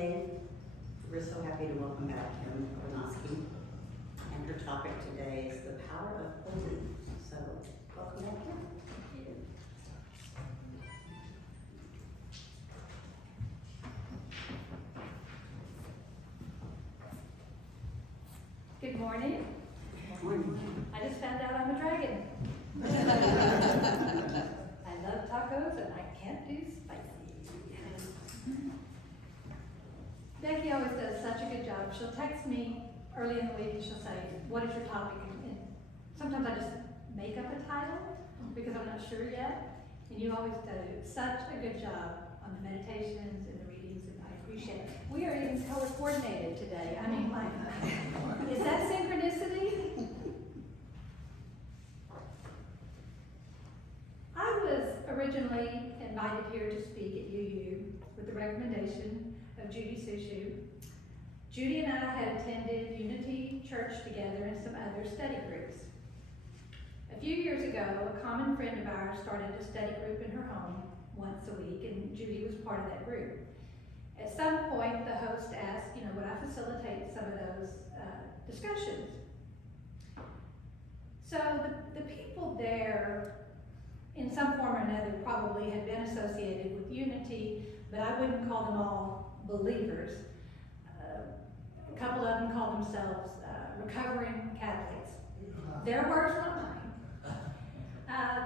today. We're so happy to welcome back Kim Obenoskey. And her topic today is the power of belief. So, welcome back, Kim. Good morning. Good morning. I just found out I'm a dragon. I love tacos and I can't do spicy. Becky always does such a good job. She'll text me early in the week and she'll say, what is your topic? And sometimes I just make up a title because I'm not sure yet. And you always do such a good job on the meditations and the readings, and I appreciate it. We are even color coordinated today. I mean, like, is that synchronicity? I was originally invited here to speak at UU with the recommendation of Judy Sushu. Judy and I had attended Unity Church together and some other study groups. A few years ago, a common friend of ours started a study group in her home once a week, and Judy was part of that group. At some point, the host asked, would I facilitate some of those discussions? So the people there, in some form or another, probably had been associated with Unity, but I wouldn't call them all believers. A couple of them called themselves recovering Catholics. Their words, not mine.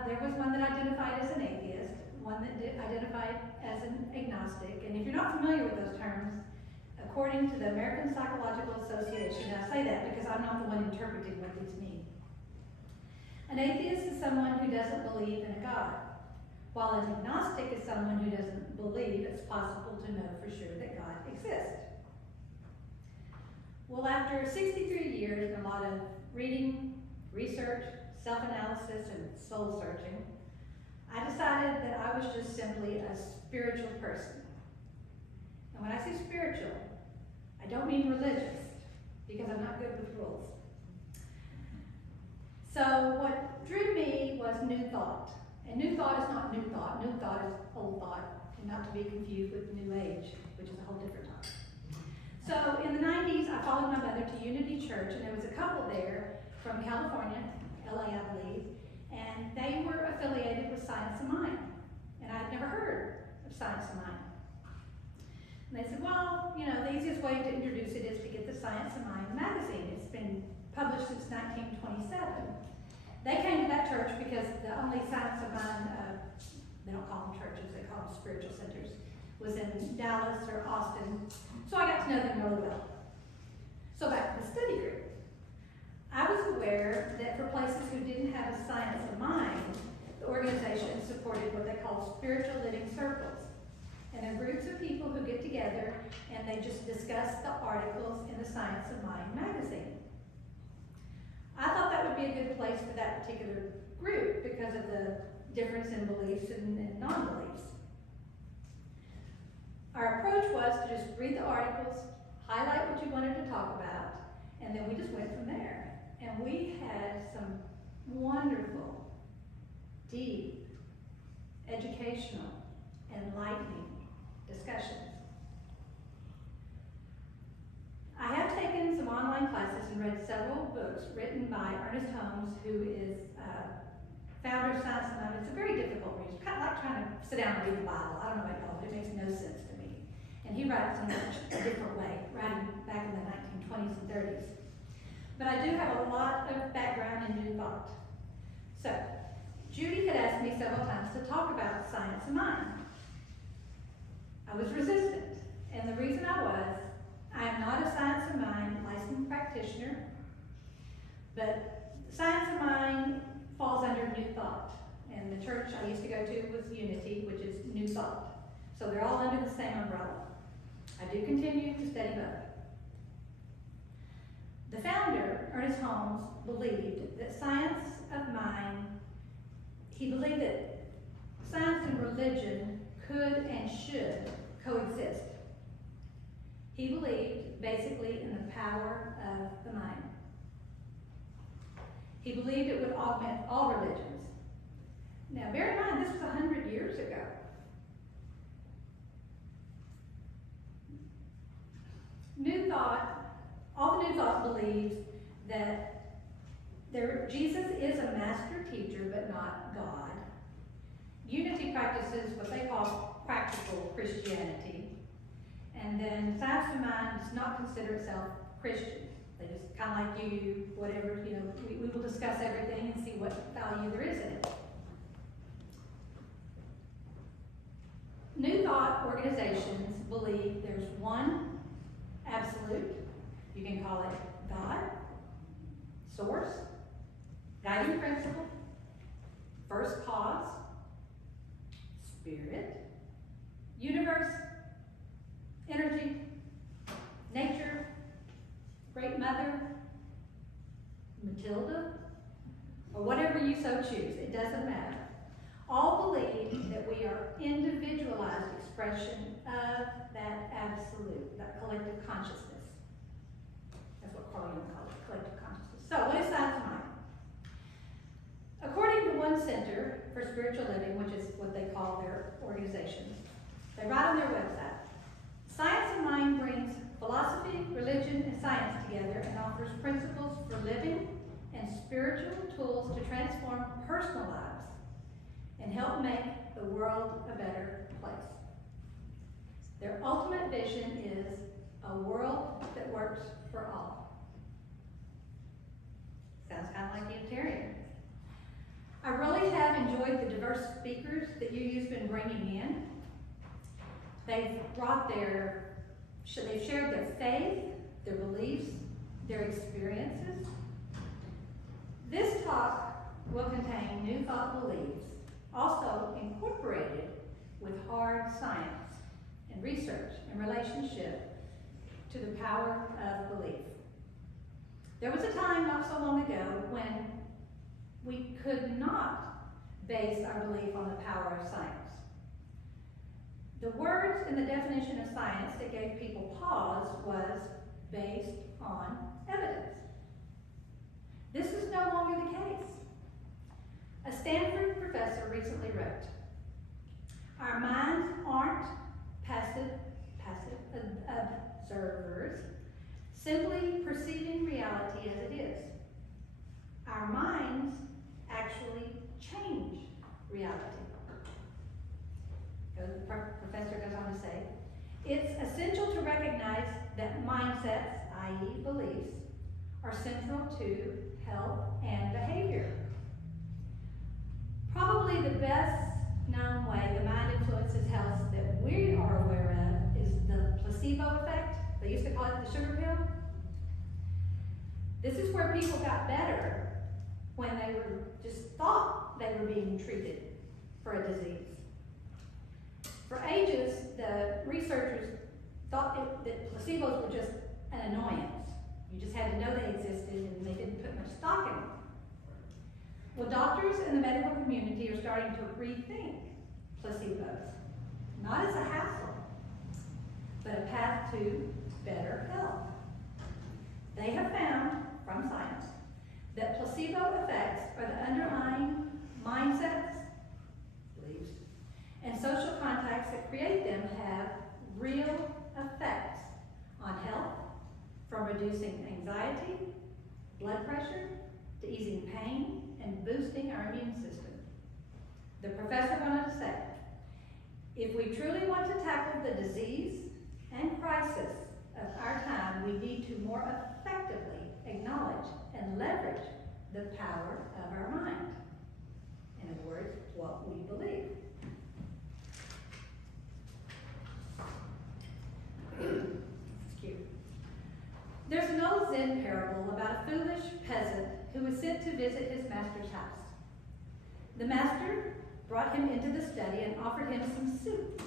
There was one that identified as an atheist, one that identified as an agnostic, and if you're not familiar with those terms, according to the American Psychological Association, and I say that because I'm not the one interpreting what these mean. An atheist is someone who doesn't believe in a God, while an agnostic is someone who doesn't believe it's possible to know for sure that God exists. Well, after 63 years and a lot of reading, research, self-analysis, and soul-searching, I decided that I was just simply a spiritual person. And when I say spiritual, I don't mean religious, because I'm not good with rules. So what drew me was new thought. And new thought is not new thought. New thought is old thought, and not to be confused with new age, which is a whole different topic. So in the 90s, I followed my mother to Unity Church, and there was a couple there from California, LA, I believe, and they were affiliated with Science of Mind. And I'd never heard of Science of Mind. And they said, well, the easiest way to introduce it is to get the Science of Mind magazine. It's been published since 1927. They came to that church because the only Science of Mind, they don't call them churches, they call them spiritual centers, was in Dallas or Austin. So I got to know them really well. So back to the study group. I was aware that for places who didn't have a Science of Mind, the organization supported what they call spiritual living circles. And they're groups of people who get together and they just discuss the articles in the Science of Mind magazine. I thought that would be a good place for that particular group because of the difference in beliefs and non-beliefs. Our approach was to just read the articles, highlight what you wanted to talk about, and then we just went from there. And we had some wonderful, deep, educational, enlightening discussions. I have taken some online classes and read several books written by Ernest Holmes, who is founder of Science of Mind. It's a very difficult read. It's kind of like trying to sit down and read the Bible. I don't know about y'all, but it makes no sense to me. And he writes in a different way, writing back in the 1920s and 30s. But I do have a lot of background in New Thought. So, Judy had asked me several times to talk about Science of Mind. I was resistant, and the reason I am not a Science of Mind licensed practitioner, but Science of Mind falls under New Thought, and the church I used to go to was Unity, which is New Thought. So they're all under the same umbrella. I do continue to study both. The founder, Ernest Holmes, believed that Science of Mind, he believed that science and religion could and should coexist. He believed basically in the power of the mind. He believed it would augment all religions. Now bear in mind, this was 100 years ago. all the New Thought believes that Jesus is a master teacher, but not God. Unity practices what they call practical Christianity. And then Science of Mind does not consider itself Christian. They just kind of like you, whatever, we will discuss everything and see what value there is in it. New Thought organizations believe there's one absolute, you can call it God, source, guiding principle, first cause, spirit, universe, energy, nature, great mother, Matilda, or whatever you so choose, it doesn't matter. All believe that we are individualized expression of that absolute, that collective consciousness. That's what Carl Jung calls it, collective consciousness. So what is Science of Mind? According to One Center for Spiritual Living, which is what they call their organization, they write on their website, Science of Mind brings philosophy, religion, and science together and offers principles for living and spiritual tools to transform personal lives and help make the world a better place. Their ultimate vision is a world that works for all. Sounds kind of like Unitarian. I really have enjoyed the diverse speakers that you've been bringing in. They've shared their faith, their beliefs, their experiences. This talk will contain New Thought beliefs, also incorporated with hard science and research in relationship to the power of belief. There was a time not so long ago when we could not base our belief on the power of science. The words in the definition of science that gave people pause was based on evidence. This is no longer the case. A Stanford professor recently wrote, "Our minds aren't passive observers, simply perceiving reality as it is. Our minds actually change reality." The professor goes on to say, "It's essential to recognize that mindsets, i.e. beliefs, are central to health and behavior. Probably the best known way the mind influences health that we are aware of is the placebo effect. They used to call it the sugar pill. This is where people got better when they just thought they were being treated for a disease. For ages, the researchers thought that placebos were just an annoyance. You just had to know they existed and they didn't put much stock in them. Well, doctors and the medical community are starting to rethink placebos, not as a hassle, but a path to better health. They have found, from science, that placebo effects are the underlying mindsets, beliefs, and social contacts that create them have real effects on health, from reducing anxiety, blood pressure, to easing pain, and boosting our immune system. The professor went on to say, if we truly want to tackle the disease and crisis of our time, we need to more effectively acknowledge and leverage the power of our mind. In other words, what we believe. It's cute. There's an old Zen parable about a foolish peasant who was sent to visit his master's house. The master brought him into the study and offered him some soup.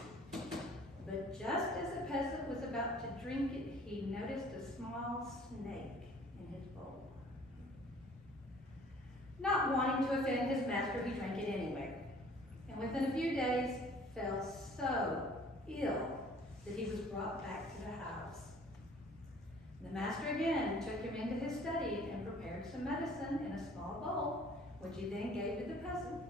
But just as the peasant was about to drink it, he noticed a small snake in his bowl. Not wanting to offend his master, he drank it anyway. And within a few days, fell so ill that he was brought back to the house. The master again took him into his study and prepared some medicine in a small bowl, which he then gave to the peasant.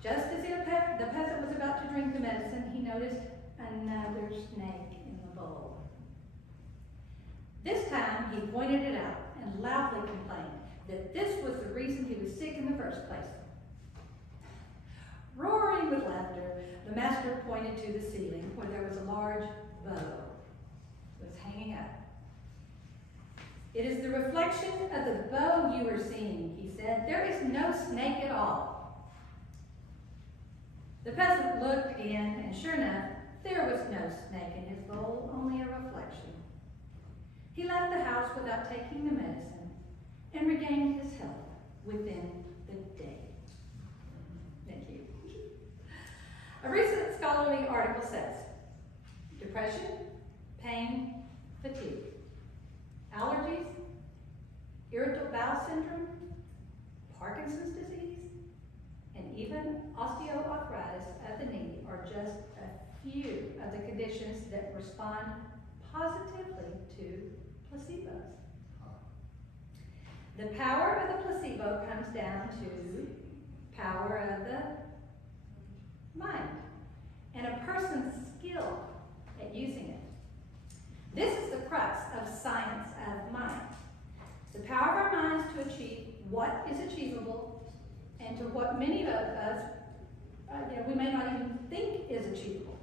Just as the peasant was about to drink the medicine, he noticed another snake in the bowl. he pointed it out and loudly complained that this was the reason he was sick in the first place. Roaring with laughter, the master pointed to the ceiling where there was a large bow that was hanging up. "It is the reflection of the bow you are seeing," he said. "There is no snake at all." The peasant looked again, and sure enough, there was no snake in his bowl, only a reflection. He left the house without taking the medicine and regained his health within the day. Thank you. A recent scholarly article says, depression, pain, fatigue, allergies, irritable bowel syndrome, Parkinson's disease, and even osteoarthritis of the knee are just a few of the conditions that respond positively to placebos. The power of the placebo comes down to power of the mind and a person's skill at using it. This is the crux of science of mind. The power of our minds to achieve what is achievable and to what many of us, we may not even think is achievable.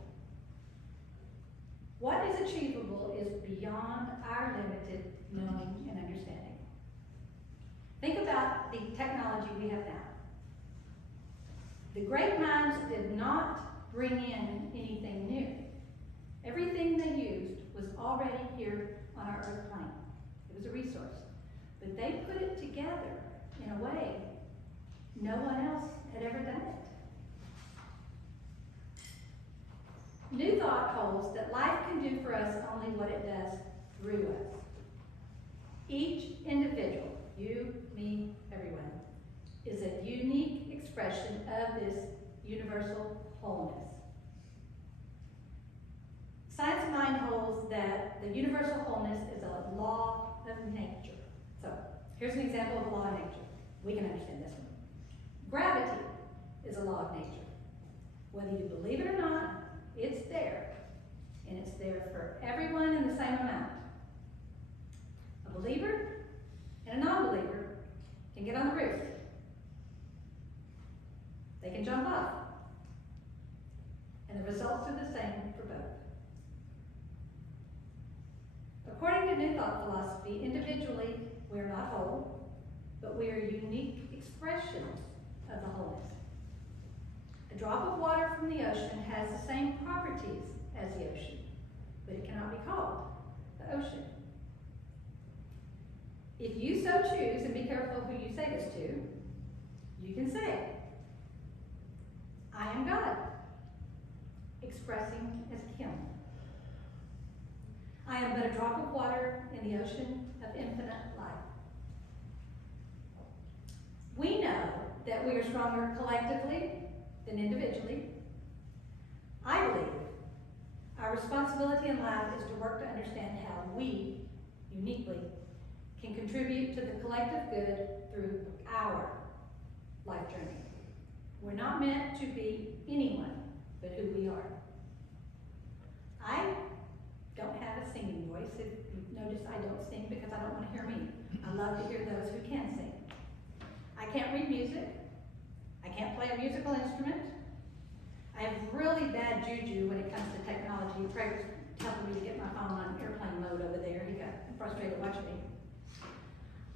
What is achievable is beyond our limited knowing and understanding. Think about the technology we have now. The great minds did not bring in anything new. Everything they used was already here on our earth plane. It was a resource. But they put it together in a way no one else had ever done it. New thought holds that life can do for us only what it does through us. Each individual, you, me, everyone, is a unique expression of this universal wholeness. Science of mind holds that the universal wholeness is a law of nature. So, here's an example of a law of nature. We can understand this one. Gravity is a law of nature. Whether you believe it or not, it's there. And it's there for everyone in the same amount. A believer and a non-believer can get on the roof. They can jump off. And the results are the same for both. According to New Thought philosophy, individually, we are not whole, but we are unique expressions of the wholeness. A drop of water from the ocean has the same properties as the ocean, but it cannot be called the ocean. If you so choose, and be careful who you say this to, you can say, I am God, expressing as Him. I am but a drop of water in the ocean of infinite life. We know that we are stronger collectively than individually. I believe our responsibility in life is to work to understand how we, uniquely, can contribute to the collective good through our life journey. We're not meant to be anyone but who we are. I don't have a singing voice. If you've noticed, I don't sing because I don't want to hear me. I love to hear those who can sing. I can't read music. I can't play a musical instrument. I have really bad juju when it comes to technology. Craig's helping me to get my phone on airplane mode over there. He got frustrated watching me.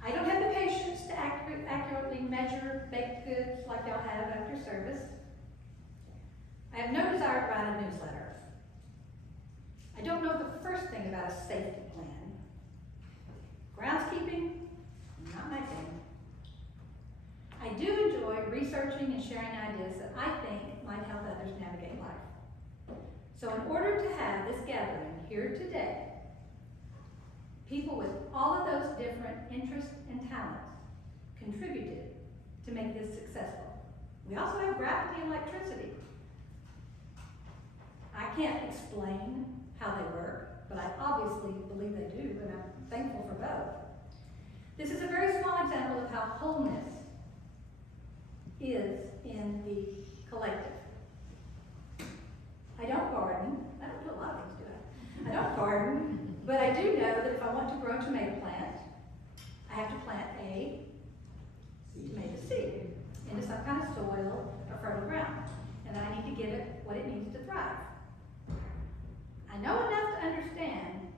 I don't have the patience to accurately measure baked goods like y'all have after service. I have no desire to write a newsletter. I don't know the first thing about a safety plan. Groundskeeping, not my thing. I do enjoy researching and sharing ideas that I think might help others navigate life. So in order to have this gathering here today, people with all of those different interests and talents contributed to make this successful. We also have gravity and electricity. I can't explain how they work, but I obviously believe they do, and I'm thankful for both. This is a very small example of how wholeness is in the collective. I don't garden. I don't do a lot of things, do I? I don't garden, but I do know that if I want to grow tomato plants, a tomato seed into some kind of soil or fertile ground. And I need to give it what it needs to thrive. I know enough to understand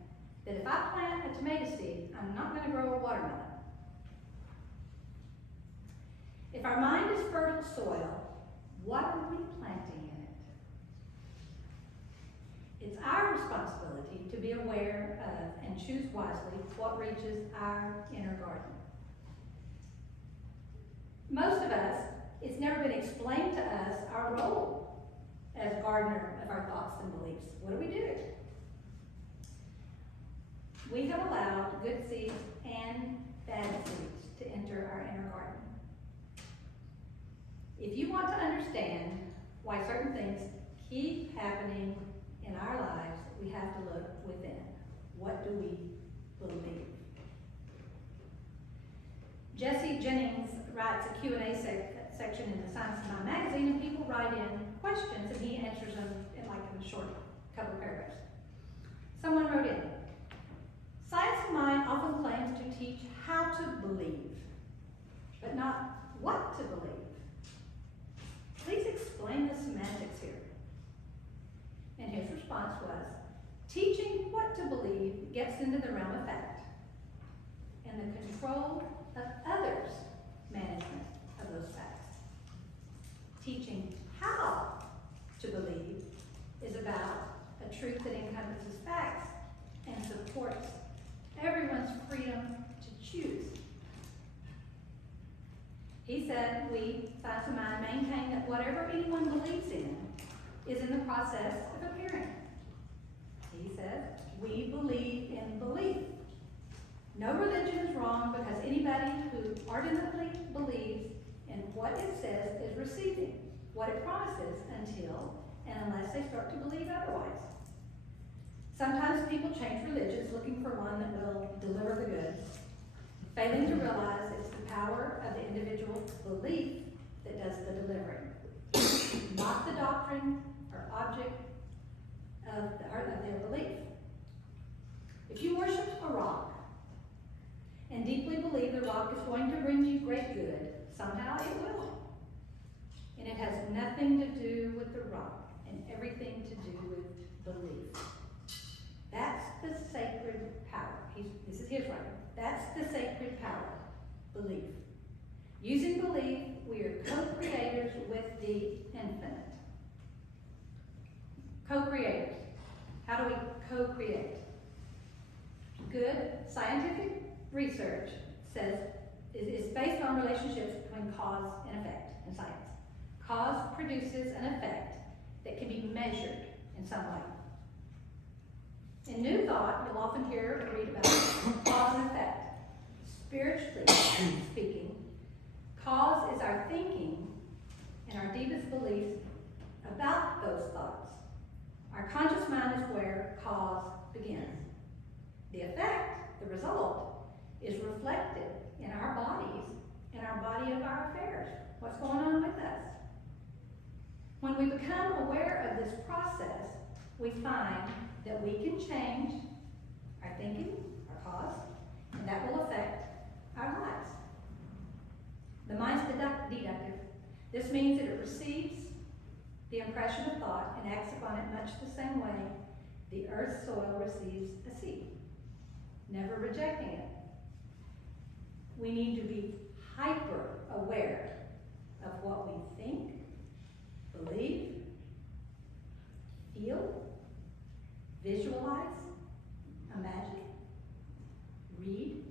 that if I plant a tomato seed, I'm not going to grow a watermelon. If our mind is fertile soil, what are we planting in it? It's our responsibility to be aware of and choose wisely what reaches our inner garden. Most of us, it's never been explained to us our role as gardener of our thoughts and beliefs. What do? We have allowed good seeds and bad seeds to enter our inner garden. If you want to understand why certain things keep happening in our lives, we have to look within. What do we believe? Jesse Jennings writes a Q&A section in the Science of Mind magazine, and people write in questions, and he answers them in a short couple of paragraphs. Someone wrote in, Science of Mind often claims to teach how to believe, but not what to believe. Please explain the semantics here. And his response was, teaching what to believe gets into the realm of fact and the control of others' management of those facts. Teaching how to believe is about a truth that encompasses facts and supports everyone's freedom to choose. He said, we, Science of Mind, maintain that whatever anyone believes in is in the process of appearing. He says, we believe in belief. No religion is wrong because anybody who ardently believes in what it says is receiving what it promises until and unless they start to believe otherwise. Sometimes people change religions looking for one that will deliver the goods, failing to realize it's the power of the individual's belief that does the delivering, not the doctrine or object of their belief. If you worship a rock and deeply believe the rock is going to bring you great good, somehow it will. And it has nothing to do with the rock and everything to do with belief. That's the sacred power. This is his writing. That's the sacred power, belief. Using belief, we are co-creators with the infinite. Co-creators. How do we co-create? Good scientific research says is based on relationships between cause and effect in science. Cause produces an effect that can be measured in some way. In New Thought, you'll often hear or read about cause and effect. Spiritually speaking, cause is our thinking and our deepest beliefs about those thoughts. Our conscious mind is where cause begins. The effect, the result, is reflected in our bodies, in our body of our affairs. What's going on with us? When we become aware of this process, we find that we can change our thinking, our cause, and that will affect our lives. The mind's deductive. This means that it receives the impression of thought and acts upon it much the same way the earth's soil receives a seed, never rejecting it. We need to be hyper aware of what we think, believe, feel, visualize, imagine, read,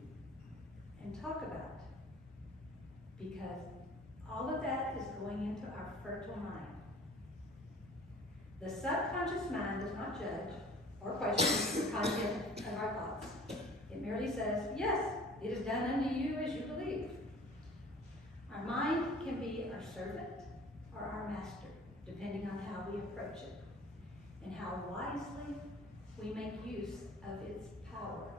and talk about. Because all of that is going into our fertile mind. The subconscious mind does not judge or question the content of our thoughts. It merely says, yes, it is done unto you as you believe. Our mind can be our servant or our master, depending on how we approach it and how wisely we make use of its power.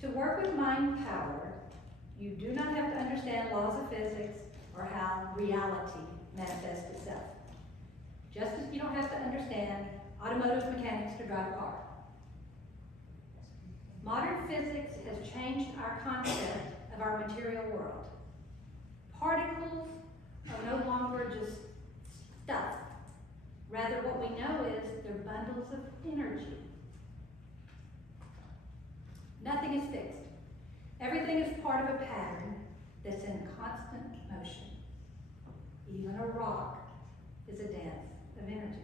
To work with mind power, you do not have to understand laws of physics or how reality manifests itself. Just as you don't have to understand automotive mechanics to drive a car. Modern physics has changed our concept of our material world. Particles are no longer just stuff. Rather, what we know is they're bundles of energy. Nothing is fixed. Everything is part of a pattern that's in constant motion. Even a rock is a dance of energy.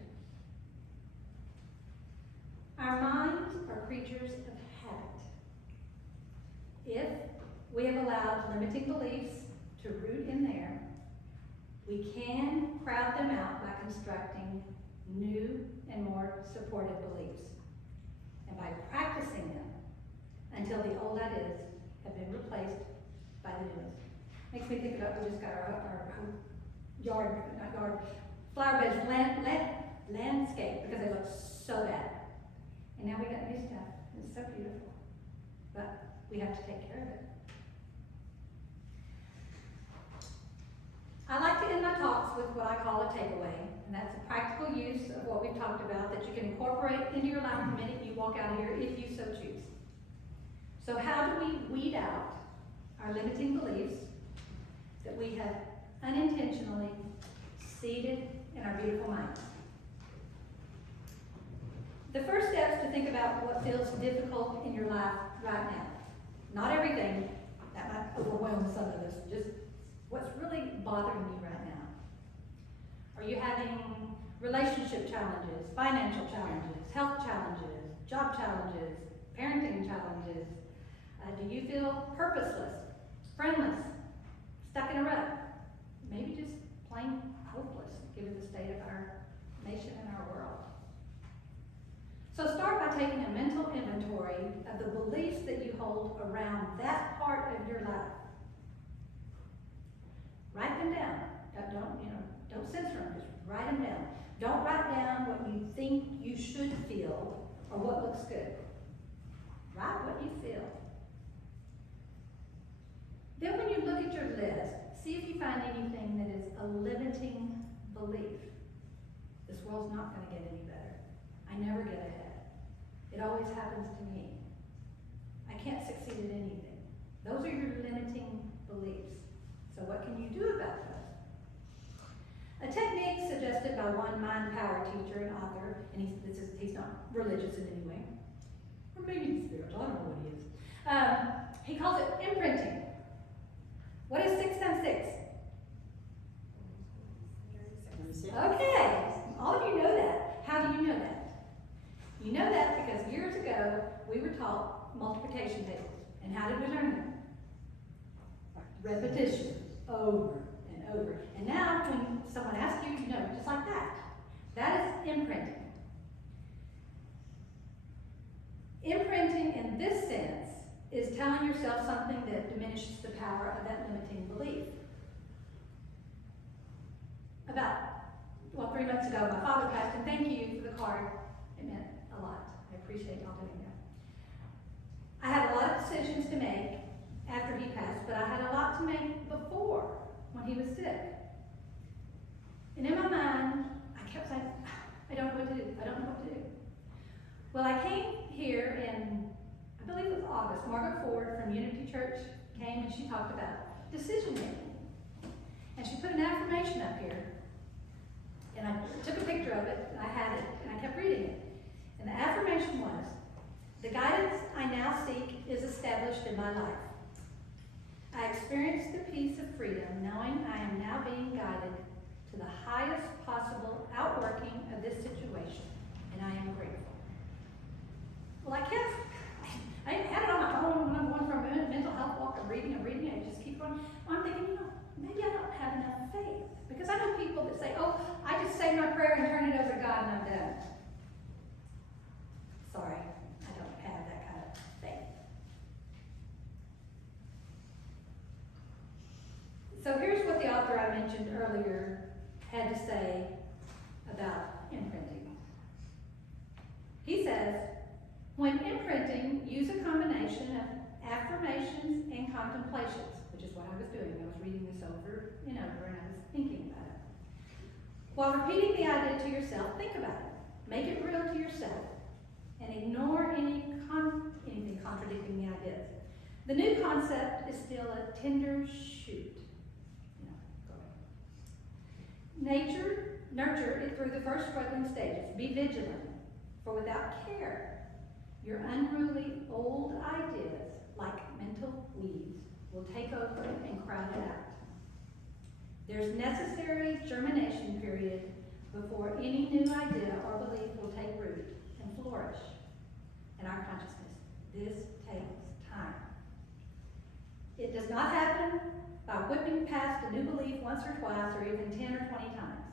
Our minds are creatures of habit. If we have allowed limiting beliefs to root in there, we can crowd them out by constructing new and more supportive beliefs, and by practicing them until the old ideas have been replaced by the new ones. Makes me think about, we just got our flower beds landscape because they look so bad. And now we got new stuff. It's so beautiful. But we have to take care of it. I like to end my talks with what I call a takeaway, and that's a practical use of what we've talked about that you can incorporate into your life the minute you walk out of here if you so choose. So how do we weed out our limiting beliefs that we have unintentionally seeded in our beautiful minds? The first step is to think about what feels difficult in your life right now. Not everything, that might overwhelm some of us, just what's really bothering you right now. Are you having relationship challenges, financial challenges, health challenges, job challenges, parenting challenges? Do you feel purposeless, friendless, stuck in a rut? Maybe just plain hopeless, given the state of our nation and our world. So start by taking a mental inventory of the beliefs that you hold around that part of your life. Write them down. Don't censor them, just write them down. Don't write down what you think you should feel or what looks good. Write what you feel. Then when you look at your list, see if you find anything that is a limiting belief. This world's not going to get any better. I never get ahead. It always happens to me. I can't succeed at anything. Those are your limiting beliefs. So what can you do about those? A technique suggested by one mind power teacher and author, and he's not religious in any way, or maybe he's spiritual, I don't know what he is. He calls it imprinting. What is 6 times 6? Okay, all of you know that. How do you know that? You know that because years ago we were taught multiplication tables. And how did we learn them? Repetition, over and over. And now when someone asks you, you know, just like that. That is imprinting. Imprinting in this sense is telling yourself something that diminishes the power of that limiting belief. About 3 months ago, my father passed, and thank you for the card. It meant a lot. I appreciate y'all doing that. I had a lot of decisions to make after he passed, but I had a lot to make before, when he was sick. And in my mind, I kept saying, I don't know what to do. I don't know what to do. Well, I came here in, I believe it was August. Margaret Ford from Unity Church came and she talked about decision making. And she put an affirmation up here. And I took a picture of it, and I had it, and I kept reading it. And the affirmation was, the guidance I now seek is established in my life. I experience the peace of freedom, knowing I am now being guided to the highest possible outworking of this situation, and I am grateful. Well, I had it on my phone when I'm going for a mental health walk, I'm reading, I just keep going. I'm thinking, maybe I don't have enough faith. Because I know people that say, oh, I just say my prayer and turn it over to God and I'm done. Sorry, I don't have that kind of faith. So here's what the author I mentioned earlier had to say about imprinting. He says, when imprinting, use a combination of affirmations and contemplations, which is what I was doing. I was reading this over and over, and I was thinking about it. While repeating the idea to yourself, think about it. Make it real to yourself, and ignore anything contradicting concept is still a tender shoot. Nurture it through the first struggling stages. Be vigilant, for without care, your unruly old ideas, like mental weeds, will take over and crowd it out. There's necessary germination period before any new idea or belief will take root and flourish in our consciousness. This takes time. It does not happen by whipping past a new belief once or twice or even 10 or 20 times.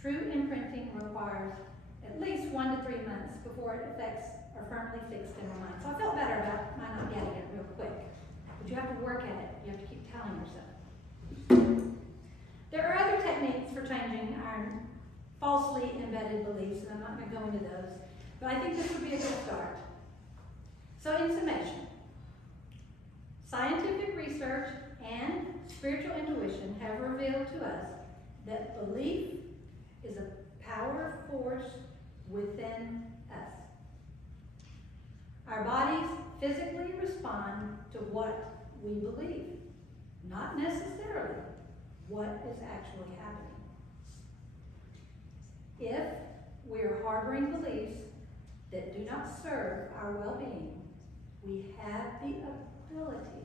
True imprinting requires at least 1 to 3 months before it effects are firmly fixed in our mind. So I felt better about my not getting it real quick. But you have to work at it. You have to keep telling yourself. There are other techniques for changing our falsely embedded beliefs, and I'm not going to go into those. But I think this would be a good start. So in summation, scientific research and spiritual intuition have revealed to us that belief is a power force within us. Our bodies physically respond to what we believe, not necessarily what is actually happening. If we are harboring beliefs that do not serve our well-being, we have the ability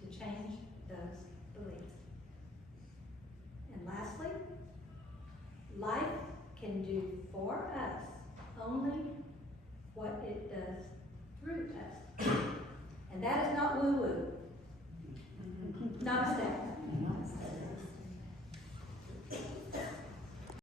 to change those beliefs. And lastly, life can do for us only what it does through us. And that is not woo-woo. Namaste.